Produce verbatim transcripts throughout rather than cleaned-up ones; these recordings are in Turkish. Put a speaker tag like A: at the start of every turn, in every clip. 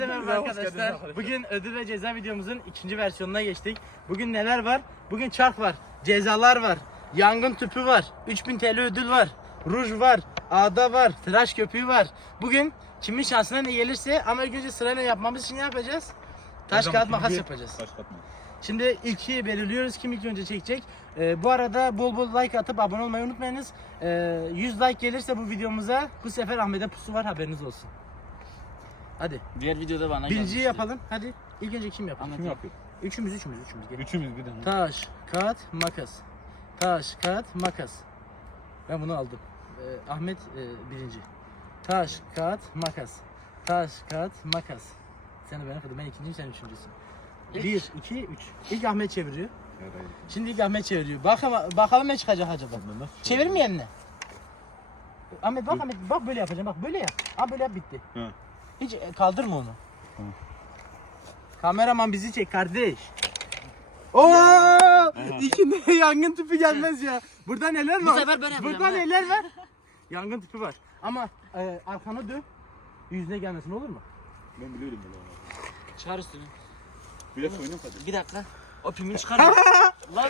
A: Merhaba arkadaşlar. Bugün ödül ve ceza videomuzun ikinci versiyonuna geçtik. Bugün neler var? Bugün çark var, cezalar var, yangın tüpü var, üç bin T L ödül var, ruj var, ağda var, tıraş köpüğü var. Bugün kimin şansına ne gelirse ama ilk önce sırayla yapmamız için ne yapacağız? Taş kağıt makas yapacağız. Taş, kağıt, Şimdi ilki belirliyoruz kim ilk önce çekecek. Ee, bu arada bol bol like atıp abone olmayı unutmayınız. Ee, yüz like gelirse bu videomuza bu sefer Ahmet'e pusu var, haberiniz olsun. Hadi.
B: Diğer videoda bana
A: Birinciyi yapalım. Hadi. İlk önce kim yapalım?
B: Kim yapıyor?
A: Üçümüz, üçümüz, üçümüz. Gel.
B: Üçümüz bir de.
A: Taş, kağıt, makas. Taş, kağıt, makas. Ben bunu aldım. Ee, Ahmet e, birinci. Taş, kağıt, makas. Taş, kağıt, makas. Sen de ben yapalım. Ben ikinciyim, sen üçüncüsün. Bir, iki, üç. İlk Ahmet çeviriyor. Şimdi ilk Ahmet çeviriyor. Bakalım, bakalım ne çıkacak acaba? Çevirmeyen ne? Ahmet bak, Ahmet bak böyle yapacağım. Bak böyle yap. Ha böyle yap, bitti.
B: Hı.
A: Hiç e, kaldırma onu.
B: Hı.
A: Kameraman bizi çek kardeş. Oo! İçinde yangın tüpü gelmez ya. Burada neler var?
C: Bu sefer ben yapacağım.
A: Burada
C: ben.
A: neler var? Yangın tüpü var. Ama e, arkana dön. Yüzüne gelmesin, olur mu?
B: Ben biliyorum böyle.
C: Çıkar üstünü.
B: Bir de soyunum hadi.
C: Bir dakika. O pimini çıkar. Lan.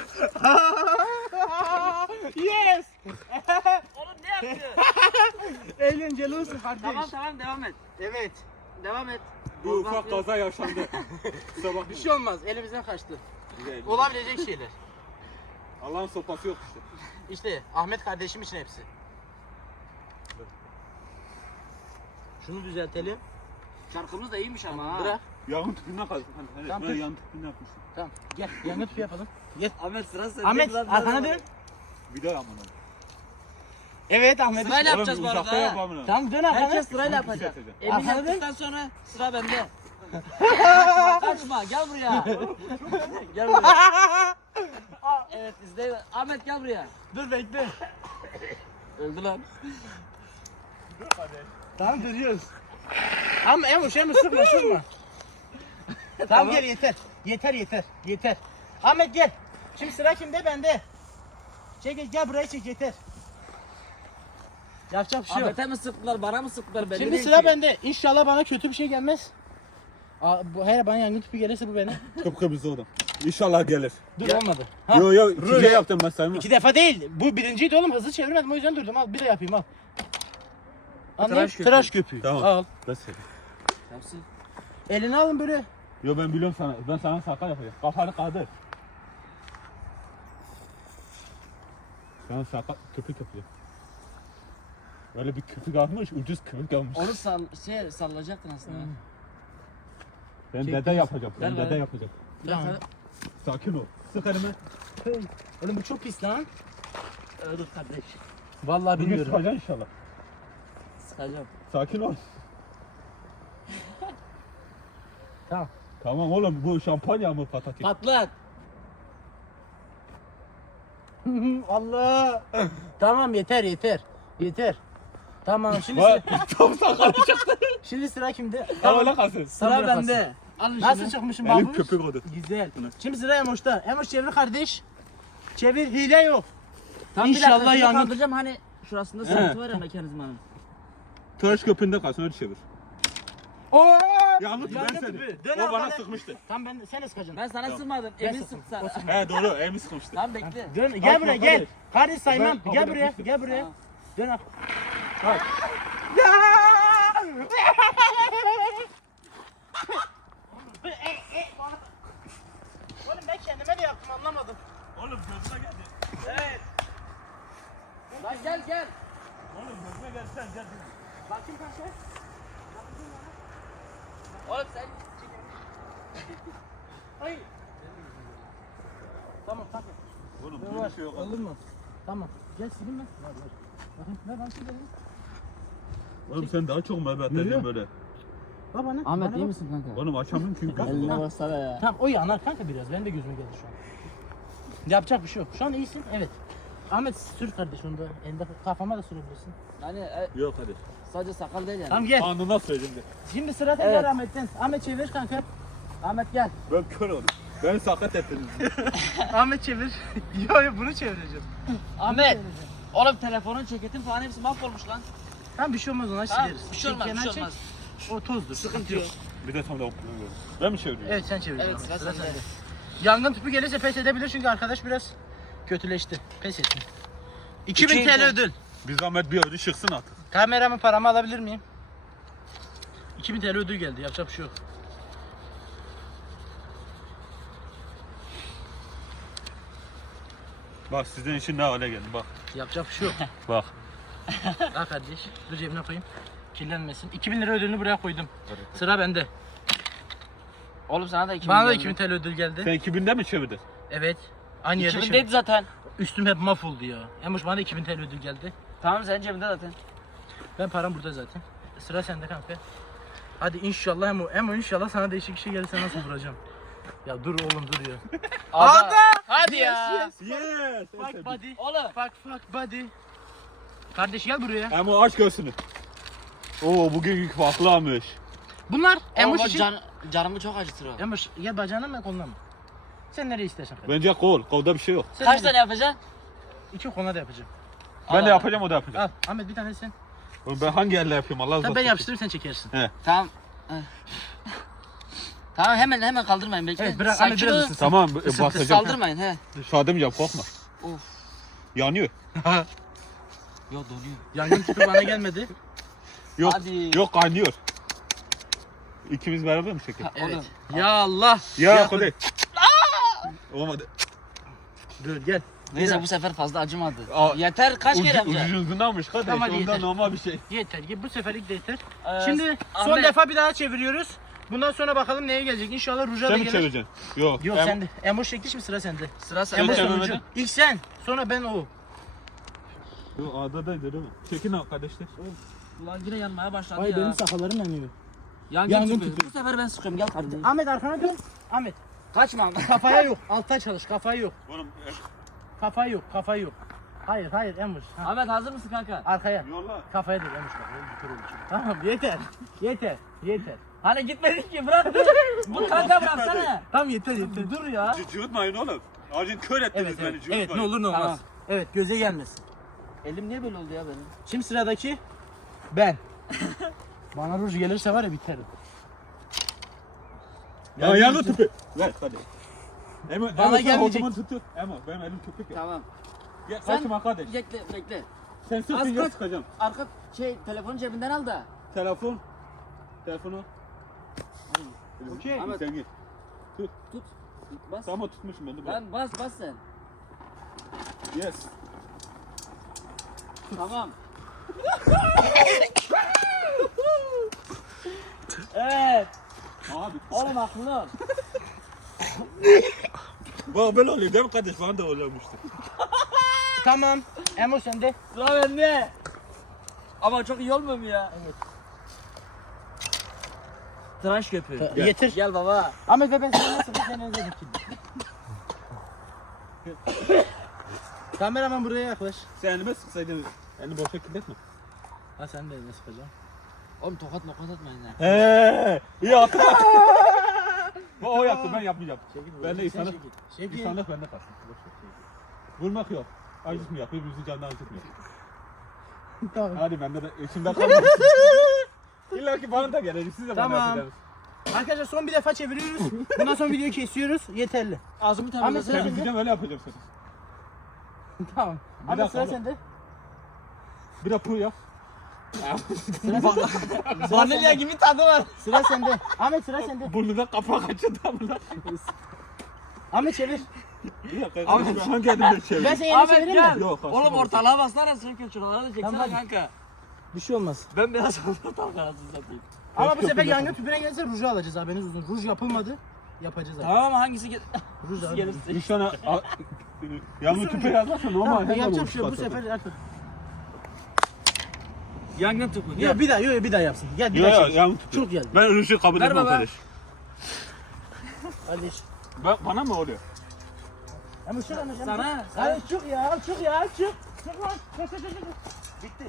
A: Yes!
C: Oğlum ne yaptın?
A: Eğlenceli olsun kardeş.
C: Tamam tamam devam et.
A: Evet.
C: Devam et.
B: Bir ufak kaza yaşandı. Kusura bakma.
A: Bir şey olmaz. Elimizden kaçtı.
B: Güzel.
A: Olabilecek şeyler.
B: Allah'ın sopası yok işte.
A: İşte Ahmet kardeşim için hepsi. Şunu düzeltelim.
C: Şarkımız da iyiymiş ama ha.
A: Bırak.
B: Yağın tüpünden kaldı. Hani, hani
A: Tamam,
B: böyle
A: tut.
B: yağın tüpünden yapmışsın.
A: Tamam. Gel. Yangın tüpü yapalım. Gel.
C: Ahmet sıra sende.
A: Ahmet
C: Biraz
A: arkana
C: daha-
A: dön.
B: Bir daha yapmadım.
A: Evet Ahmet.
C: Sırayla
B: Oğlum
C: yapacağız bu arada.
B: uzakta
C: ha.
B: yapamam.
A: Tamam dön arkana.
C: Herkes sırayla
B: Hangi
C: yapacak.
B: yapacak?
C: Emin
A: Arkana dön.
C: yaptıktan sonra sıra bende. Kaçma gel buraya. Gel buraya. Evet izle. Ahmet gel buraya.
A: Dur bekle.
C: Öldü lan.
A: Tamam duruyoruz. Ama Emoş Emoş sıkma sıkma. Tamam gel yeter. Yeter yeter. Yeter. Ahmet gel. Şimdi sıra kimde? Bende. Çek gel, gel buraya çek, yeter. Yapacak bir şey yok.
C: Ahmet'e mi sıktılar bana mı sıktılar belli
A: Şimdi
C: değil
A: sıra
C: ki.
A: bende. İnşallah bana kötü bir şey gelmez. Aa, bu her bana yangın tüpü gelirse bu benim.
B: Kıpkırmızı oldum. İnşallah gelir.
A: Dur olmadı. Ha,
B: Yo yo
A: Ruj.
B: ikiye yaptım ben sayma.
A: İki defa değil. Bu birinciydi oğlum. Hızlı çevirmedim o yüzden durdum. Al bir de yapayım al. Anladın?
C: Tıraş köpüğü.
A: Tıraş köpüğü.
B: Tamam.
A: Al.
B: Ben söyleyeyim.
C: Yapsın.
A: Elini alın böyle.
B: Yo ben biliyorum sana. Ben sana sakal yapacağım. Kafanı kaldır. Sana sakal köpük yapacağım. Böyle bir köpük almış, ucuz köpük almış.
C: Onu sall şey sallayacaktın aslında.
B: Ben
A: Çek
B: dede
A: bizi.
B: yapacağım. Ben
C: Ver,
B: dede
C: ver.
B: yapacağım.
A: Tamam.
B: Sakin ol. Sık elime.
A: Oğlum bu çok pis lan.
C: Dur kardeş.
A: Vallahi
B: Bugün
A: bilmiyorum.
B: sıkacaksın inşallah.
C: Sıkacağım.
B: Sakin ol.
A: Tamam.
B: Tamam oğlum bu şampanya mı patates?
C: Patlat.
A: Allah. Tamam yeter yeter. Yeter. Tamam şimdi
B: Bak
A: sıra,
B: tam sakal çıktı.
A: şimdi sıra kimde?
B: Tamam öyle kalsın.
C: Sıra
A: Tamam,
C: bende. Alın şunu.
A: Nasıl çıkmışım
B: Elim
A: babuş?
B: köpük oldu.
A: Güzel. Şimdi sıra Emoş'ta. Emoş çevir kardeş. Çevir, hile yok.
C: Tam bir
A: İnşallah
C: dakika, şunu
A: yangın-
C: kaldıracağım hani şurasında sıkıntı var ya mekanizmanın.
B: Tıraş köpüğünde kalsın öyle çevir.
A: Oo!
B: Yalnız ben
A: Yangın
B: seni.
A: tüpü. Dön
B: O bana
A: arkana.
B: sıkmıştı.
A: Tamam ben sen sıkacaksın.
C: Ben sana
B: Tamam.
C: sıkmadım.
A: Ben
C: Emin
A: sıktım.
C: sıktı sana.
A: O sıktı.
B: He doğru elimi sıkmıştı.
C: Tamam bekle.
A: Dön gel
B: Bak,
A: buraya
B: bak,
A: gel.
B: bak.
A: Kardeş saymam.
B: Ben-
A: Gel
B: bak,
A: buraya.
B: bak.
A: Gel buraya.
C: Tamam.
A: Dön al.
B: Bak.
A: Oğlum ben kendime de yaptım, anlamadım.
B: Oğlum gözüme geldi.
A: Evet.
C: Lan gel gel.
B: Oğlum gözüme geldi sen gel.
A: Bakayım kanka.
C: Oğlum sen
A: Hayır. Tamam kanka.
B: Oğlum
A: Ne
B: böyle
A: var?
B: bir şey yok.
A: Olur mu? Tamam. Gel sileyim ben. Ver ver. Bakayım ver ben sileyim.
B: Oğlum sen daha çok mehmet
A: Yürü.
B: dedin böyle.
A: Bak bana.
C: Ahmet
A: bana
C: iyi
A: bak.
C: misin kanka?
B: Oğlum açamıyorum çünkü.
C: Eline baksana ya.
A: Tamam o yanar kanka biraz. Benim de gözüme geldi şu an. Yapacak bir şey yok. Şu an iyisin. Evet. Ahmet sür kardeş onu da. Elinde kafama da sürebilirsin.
C: Yani e,
B: Yok hadi.
C: sadece sakal değil yani.
A: Tamam gel.
B: Anına söyledim de.
A: Şimdi sıra tekrar
C: Evet.
A: Ahmet'ten. Ahmet çevir kanka. Ahmet gel.
B: Ben kör oldum. Beni sakat ettiniz.
A: Ahmet çevir. Yo yo bunu çevireceğim.
C: Ahmet. Oğlum telefonun ceketin falan hepsi mahvolmuş lan.
A: Tamam bir şey olmaz, ona
C: Tamam,
A: sileriz.
C: bir şey olmaz,
A: Çek,
C: bir şey
A: kenara
C: olmaz.
A: çek. O tozdur.
C: Sıkıntı yok.
B: Bir de tam da okuluyor. Ben mi çeviriyorum?
A: Evet sen çeviriyorsun.
C: Evet, sıra
A: Sıra
C: sende.
A: sende. Yangın tüpü gelirse pes edebilir çünkü arkadaş biraz kötüleşti. Pes etti. iki bin
C: İki
A: T L
C: bin.
A: ödül.
B: Bir zahmet bir ödü çıksın artık.
A: Kameramı paramı alabilir miyim? iki bin T L ödül geldi. Yapacak bir şey yok.
B: Bak sizin için ne hale geldi bak.
A: Yapacak bir şey yok.
B: Bak.
A: Al kardeş. Dur cebine koyayım. Kirlenmesin. iki bin lira ödülünü buraya koydum. Sıra bende.
C: Oğlum sana da iki bin.
A: Bana da
C: geldi.
A: iki bin T L ödül geldi.
B: Sen iki binde mi çevirdin?
A: Evet. Aynı yerde
C: iki bin
A: şimdi.
C: dedi zaten.
A: Üstüm hep mahvoldu ya. Emoş bana da iki bin T L ödül geldi.
C: Tamam senin cebinde zaten.
A: Ben param burada zaten. Sıra sende kanka. Hadi inşallah Emo. Emo inşallah sana değişik bir şey gelirse nasıl vuracağım? Ya dur oğlum dur ya.
C: Ada. Hadi ya.
A: Yes,
B: Yes.
A: Fuck buddy.
C: Oğlum.
A: Fuck fuck buddy. Kardeş gel buraya.
B: Emo aç göğsünü. Oo bugünkü farklımış.
A: Bunlar Emoş
C: Oğlum,
A: için.
C: can, canımı çok acıtır o.
A: Emoş ya bacağına mı koluna mı? Sen nereye istersen.
B: Bence kol. Kolda bir şey yok.
A: Sen
C: Kaç
A: nereye-
C: tane yapacaksın?
A: İki koluna da yapacağım.
B: Ben
C: Al,
B: de
C: al.
B: yapacağım o da yapacak.
A: Al Ahmet bir tane sen.
B: Oğlum ben hangi elle yapayım Allah razı
A: Tabii
B: olsun.
A: ben yapıştırırım sen çekersin.
C: Tamam. Heh. Tamam hemen hemen kaldırmayın bekle.
A: Evet bırak
C: Sakin
A: Ahmet biraz
C: ol.
A: ısınsın.
B: Tamam e,
A: Isıntı,
B: basacağım.
C: Saldırmayın he.
B: Şadım yap korkma.
C: Of.
B: Yanıyor.
C: Yo donuyor.
A: Yangın tüpü bana gelmedi.
B: Yok.
C: Hadi.
B: Yok kaynıyor. İkimiz beraber mi çekelim?
C: Evet.
A: Evet. Ya Allah.
B: Ya
A: Ya-
B: hadi. Olmadı.
A: Dur gel.
C: Neyse bu sefer fazla acımadı.
B: Aa,
C: Yeter kaç kere
B: Ucu,
C: yapacaksın?
B: ucundanmış kardeş.
A: Tamam, hadi
B: Ondan
A: yeter.
B: normal bir şey.
A: Yeter. Bu seferlik de yeter.
C: Ee,
A: Şimdi son
C: Ahmet.
A: defa bir daha çeviriyoruz. Bundan sonra bakalım neye gelecek. İnşallah ruja da
B: Sen mi
A: gelir.
B: çevireceksin? Yok.
A: Yok
B: Em-
A: sende. Emoş çekti şimdi sıra sende.
C: Sıra
B: Sen
C: sende.
A: Emoş
B: çevirmedin.
A: sonucu. İlk sen. Sonra ben o.
B: Yok adadaydı değil mi? Çekin al kardeşler.
C: Ulan yine yanmaya başladı
A: Ay
C: ya.
A: benim sakallarım yanıyor.
C: Yangın,
A: Yangın
C: tüpü.
A: tüpü.
C: Bu sefer ben sıkıyorum gel kardeşim.
A: Ahmet arkana dön. Ahmet.
C: Kaçma.
A: Kafaya yok. Altta çalış. Kafayı yok.
B: Oğlum
A: Kafayı yok. Kafayı yok. Hayır hayır Emoş. Ha,
C: Ahmet hazır mısın kanka?
A: Arkaya.
B: yolla.
A: Kafaya değil Emoş. Bak, öyle yukarı oldu şimdi. Tamam yeter. Yeter. Yeter.
C: Hani gitmedik ki bırak. Bu kanka bıraksana.
A: Tamam yeter yeter. Dur ya.
B: C- Cıvıtmayın oğlum. Acın kör ettiniz
A: Evet
B: beni
A: evet.
B: cıvıtmayın.
A: Evet ne olur ne olmaz.
C: Tamam.
A: Evet göze gelmesin.
C: Elim niye böyle oldu ya benim?
A: Şimdi sıradaki ben. Bana ruj gelirse var ya biterim.
B: Ya yanı tüpü. Ver hadi. Emo,
A: Bana
B: Emo sen
A: gelmeyecek.
B: hortumu tutuyor. Emo benim elim köpük ya.
C: Tamam.
B: Gel
C: Sen-
B: kaçma kardeş.
C: Bekle bekle.
B: Sen sırf
C: Az
B: finger
C: kaç-
B: sıkacağım.
C: Arka şey telefonu cebinden al da.
B: Telefon. Telefonu.
A: Okey.
C: Ahmet.
B: Sen git.
C: Tut. Bas.
B: Tamam tutmuşum ben de bırak.
C: Lan bas bas sen.
B: Yes.
C: Tamam. Evet.
B: Abi.
C: Oğlum akıllı ol.
B: Bak böyle oluyor değil mi kardeş? Bana da oluyormuştu.
A: Tamam. Emo sende.
C: Sıra bende. Ama çok iyi olmuyor mu ya?
A: Evet.
C: Tıraş köpüğü.
B: Gel.
A: Getir.
C: Gel baba.
A: Ahmet ve ben sana nasıl bir senenize dikildim. Kameraman buraya yaklaş.
B: Sen elime sıksaydın. Elini boşa kirletme.
A: Ha sen de eline sıkacağım.
C: Oğlum tokat mokat atmayın ya.
B: Heee. İyi attın. O, o yaptı ben yapmayacağım. Ben de insanlık.
A: Şekil.
B: İnsanlık bende kalsın. Boş ver, şey yok. Vurmak yok. Acıtmıyor. Birbirimizin canını acıtmıyor.
A: Tamam.
B: Hadi bende de içimde kalmasın. İlla ki bana da gelecek. Siz de bana
A: Tamam.
B: yapacaksınız.
A: Arkadaşlar son bir defa çeviriyoruz. Bundan sonra videoyu kesiyoruz. Yeterli.
C: Ağzımı
A: Ahmet
C: temizlesene.
A: sen-
B: Temizleyeceğim öyle yapacağım sana.
A: Tamam.
B: Bir
A: Ahmet
B: dakika
A: sıra
B: oğlum.
A: sende.
B: Bir de pul yap.
A: Sıra sende.
C: Vanilya gibi tadı var.
A: Sıra sende. Ahmet sıra sende.
B: Burnuna kapak açıldı amına.
A: Ahmet çevir.
B: Bir dakika. Abi hangi elimle çevir?
A: Ben seni yeni
C: Ahmet
A: çevireyim
C: gel.
A: mi?
B: Yok, aslında
C: Oğlum
B: olur.
C: ortalığa bassana sürükün şuralara da çeksene
A: Tamam, hadi.
C: kanka.
A: Bir şey olmaz.
C: Ben biraz ortalık arasını satayım.
A: Ama bu
B: Yok,
A: sefer
B: yok,
A: yangın
B: yok.
A: tüpüne gelirse ruju alacağız haberiniz olsun. Ruj yapılmadı. Yapacağız abi.
C: Tamam ama hangisi gel...
A: Ruj abi.
C: gelirse.
B: Üç tane a- yangın tüpü yazarsan normal.
A: Tamam,
B: hemen
A: yapacak
B: olur
A: bir şey yok. Bu
B: zaten.
A: sefer artık.
C: Yangın tüpü.
A: Yok bir daha, yok bir daha yapsın. Gel bir
B: Yok
A: daha
B: yok
A: çek.
B: yangın tüpü.
A: Çok geldi.
B: Ben ölüşü kabul
C: Ver
B: etmem
C: baba.
B: kardeş.
A: Hadi iç.
B: Ben, bana mı oluyor?
A: Ama çık ama
C: Sana.
A: Hadi çık ya, çık ya, çık. Çık lan. Çık çık çık. çık. Bitti.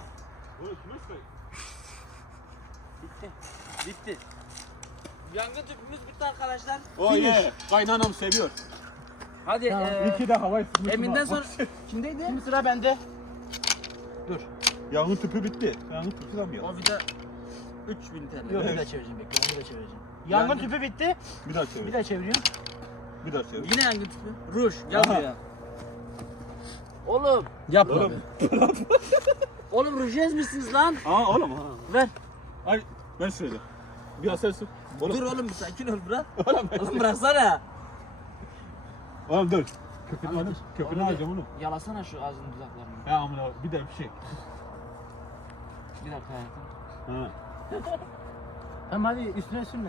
A: Bitti. Bitti.
C: Yangın tüpümüz bitti arkadaşlar.
B: O ye. Kaynanam seviyor.
C: Hadi
A: Tamam.
C: eee...
B: İki de havayı sıkmışım.
C: Emin'den
B: ha.
C: sonra... Kimdeydi?
A: Şimdi sıra bende. Dur.
B: Yangın tüpü bitti. Yangın tüpü de mi yok?
C: O vida... üç bin T L.
A: Yok bir daha çevireceğim bekle onu da çevireceğim. Yangın
C: Yangın-
A: tüpü bitti.
B: Bir daha çevir.
A: Bir daha çeviriyorum.
B: Bir daha çevir.
C: Yine yangın tüpü. Ruj gel
B: Aha.
C: buraya. Oğlum.
A: Yapma
B: Oğlum.
A: be.
C: Oğlum ruj ezmişsiniz lan.
B: Aa oğlum ha.
C: Ver.
B: Ay ben söyle. Biraz sen sür. Oğlum.
C: Dur oğlum bir sakin ol bırak.
B: Oğlum, ben
C: Oğlum bıraksana.
B: Oğlum dur. Köpüğünü
A: Ahmet,
B: alacağım. Köpüğünü
C: Oğlum,
B: alacağım oğlum.
C: Yalasana şu ağzını dudaklarını.
B: Ya amına bir de bir şey.
C: Bir dakika hayatım.
B: Ha.
A: Tamam hadi üstüne sürme.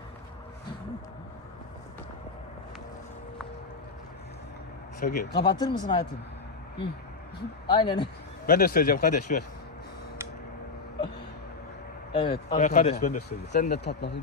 B: Söyle.
C: Kapatır mısın hayatım? Aynen.
B: Ben de söyleyeceğim kardeş ver.
C: Evet.
B: Ver kardeş ben de söyleyeceğim.
C: Sen de tat bakayım.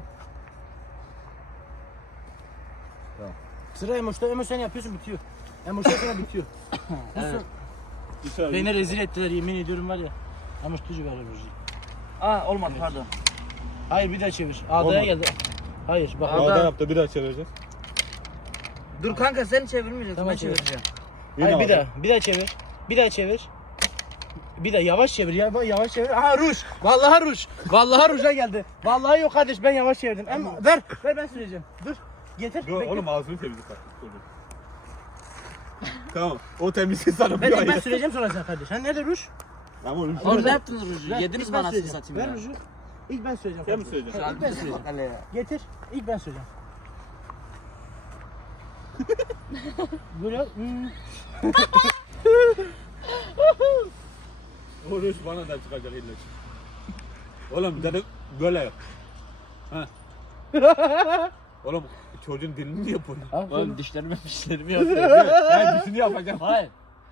A: Sıra Emoş'ta. Emoş sen yapıyorsun bitiyor. Emoş'ta sana bitiyor.
C: Evet.
B: İsrail.
A: Beni rezil ettiler yemin ediyorum var ya. Emoş tucu ver Emoş'u.
C: Aa olmadı pardon.
A: Hayır bir daha çevir. Ağdaya
B: Olmadı.
A: geldi. Hayır bak.
C: Ağda-
B: Ağda yaptı bir daha çevireceğiz.
C: Dur kanka sen çevirmeyeceksin
A: Tamam,
C: ben
A: çevir.
C: çevireceğim.
A: Hayır bir
B: ağda.
A: daha. Bir daha çevir. Bir daha çevir. Bir daha yavaş çevir ya. Bak yavaş çevir. Aha ruj. Vallahi ruj. Vallahi ruja geldi. Vallahi yok kardeş ben yavaş çevirdim. Em ver. Ver ben süreceğim. Dur. Getir.
B: Dur
A: bekle.
B: oğlum ağzını temizle kardeş. Dur, dur. Tamam. O temizliği sana
A: Ben,
B: bir
A: ben
B: ay.
A: süreceğim sonra sen kardeş. Sen nerede ruj?
B: Ama oğlum.
C: Oğlum
A: Ver.
C: ne yaptınız ruju?
A: Ver,
C: Yediniz
A: ilk
C: mi
A: ben
C: anasını
A: süreceğim.
C: satayım
A: Ver
C: ya?
A: ruju. İlk ben söyleyeceğim.
B: Sen mi
A: kardeş.
B: söyleyeceksin?
A: Ha, İlk ben söyleyeceğim. Getir. İlk ben söyleyeceğim. Böyle hmm.
B: O ruj bana da çıkacak illa. Oğlum dedi böyle yap. Ha. Oğlum çocuğun dilini niye yapıyorsun?
C: Oğlum dişlerimi dişlerimi yapıyorum.
B: Ben dişini yapacağım.
C: Hayır.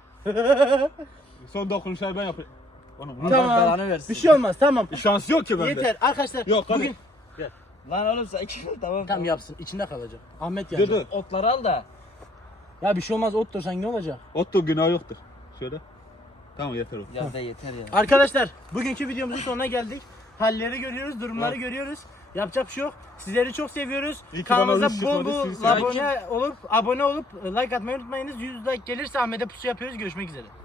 B: Son dokunuşları ben yapayım. Oğlum bunun
A: Tamam.
C: belanı versin.
A: Bir şey olmaz tamam.
B: şansı yok ki bende.
A: Yeter arkadaşlar.
B: Yok, hadi.
A: bugün
C: Lan oğlum sakin ol tamam.
A: tam yapsın. İçinde kalacak. Ahmet
B: Dur
A: geldi.
B: dur.
C: Otları al da.
A: Ya bir şey olmaz ot dursan ne olacak?
B: Otto günah yoktur. Şöyle. Tamam yeter o.
C: Ya da yeter ya.
A: Arkadaşlar bugünkü videomuzun sonuna geldik. Halleri görüyoruz, durumları
B: Evet.
A: görüyoruz. Yapacak bir şey yok. Sizleri çok seviyoruz.
B: İyi ki bana
A: Kanalımıza
B: oruç
A: bol
B: çıkmadı,
A: bol
B: siz-
A: abone olup abone olup like atmayı unutmayınız. yüz like gelirse Ahmet'e pusu yapıyoruz. Görüşmek üzere.